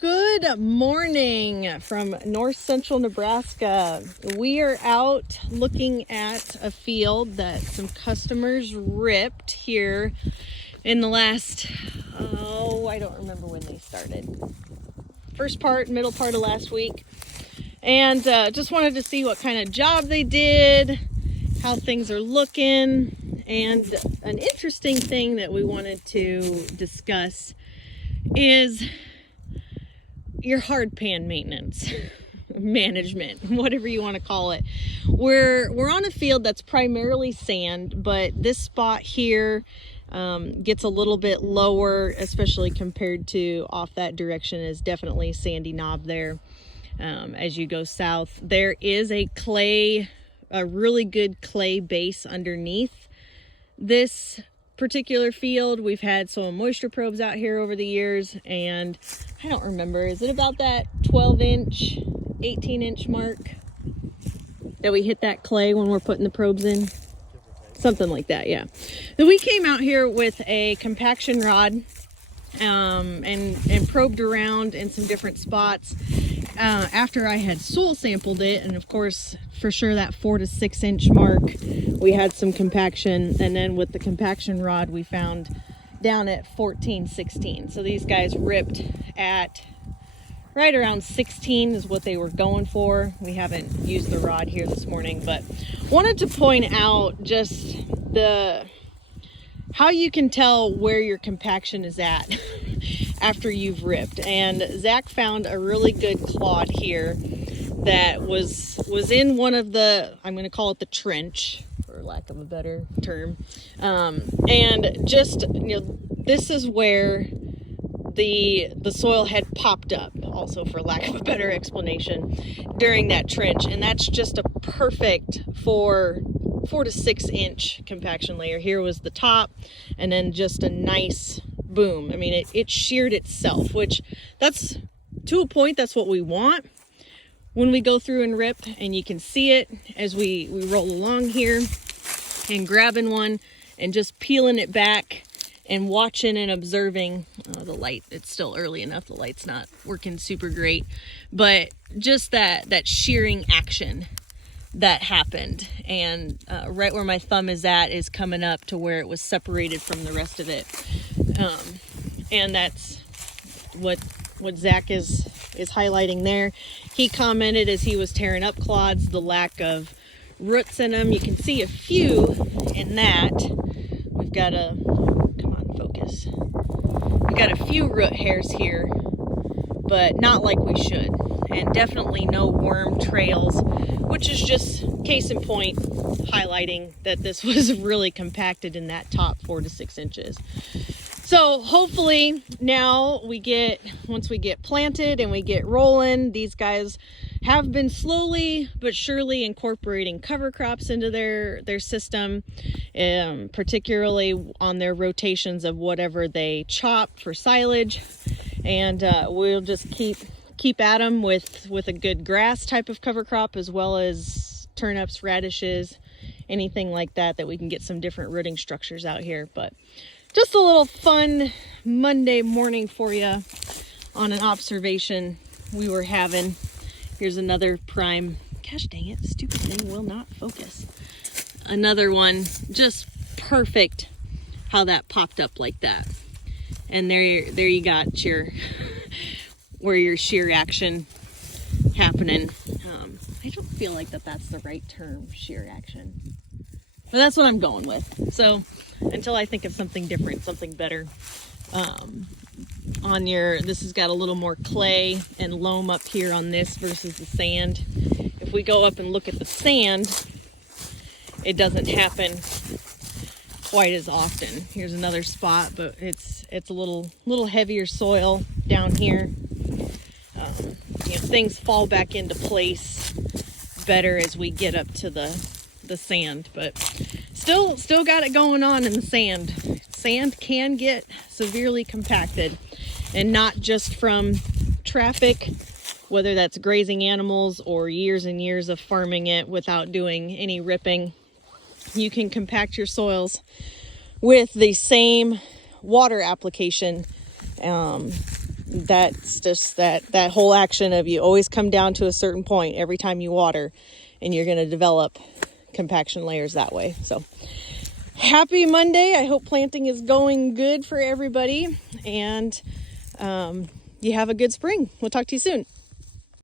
Good morning from north central Nebraska. We are out looking at a field that some customers ripped here in the last, I don't remember when they started. Middle part of last week. And just wanted to see what kind of job they did, how things are looking, and an interesting thing that we wanted to discuss is your hard pan maintenance management, whatever you want to call it. We're on a field that's primarily sand, but this spot here gets a little bit lower, especially compared to off that direction is definitely sandy knob there. As you go south, there is a really good clay base underneath this particular field. We've had some moisture probes out here over the years, and I don't remember, is it about that 12-inch, 18-inch mark that we hit that clay when we're putting the probes in? Something like that, yeah. So we came out here with a compaction rod and probed around in some different spots after I had soil sampled it, and of course for sure that 4 to 6 inch mark we had some compaction, and then with the compaction rod we found down at 14-16. So these guys ripped at right around 16 is what they were going for. We haven't used the rod here this morning, but wanted to point out just how you can tell where your compaction is at after you've ripped. And Zach found a really good clod here that was in one of the, I'm going to call it the trench for lack of a better term, and just, this is where the soil had popped up, also for lack of a better explanation, during that trench. And that's just a perfect 4 to 6 inch compaction layer. Here was the top, and then just a nice boom. I mean, it sheared itself, which that's, to a point, that's what we want when we go through and rip. And you can see it as we roll along here and grabbing one and just peeling it back and watching and observing the light. It's still early enough, the light's not working super great, but just that shearing action that happened. And right where my thumb is at is coming up to where it was separated from the rest of it. And that's what Zach is highlighting there. He commented as he was tearing up clods, the lack of roots in them. You can see a few in that. We've got focus. We've got a few root hairs here, but not like we should. And definitely no worm trails, which is just case in point highlighting that this was really compacted in that top 4 to 6 inches. So hopefully now once we get planted and we get rolling, these guys have been slowly but surely incorporating cover crops into their system, particularly on their rotations of whatever they chop for silage. And we'll just keep at them with a good grass type of cover crop, as well as turnips, radishes, anything like that we can get some different rooting structures out here. But just a little fun Monday morning for you on an observation we were having. Here's another prime. Gosh dang it, stupid thing will not focus. Another one, just perfect how that popped up like that. And there you got where your shear action happening. I don't feel like that's the right term, shear action, but that's what I'm going with. So until I think of something different, something better, this has got a little more clay and loam up here on this versus the sand. If we go up and look at the sand, it doesn't happen quite as often. Here's another spot, but it's a little heavier soil down here. Things fall back into place better as we get up to the sand, but still got it going on in the sand. Sand can get severely compacted, and not just from traffic, whether that's grazing animals or years and years of farming it without doing any ripping. You can compact your soils with the same water application that's just that whole action of you always come down to a certain point every time you water, and you're going to develop compaction layers that way. So happy Monday. I hope planting is going good for everybody, and you have a good spring. We'll talk to you soon.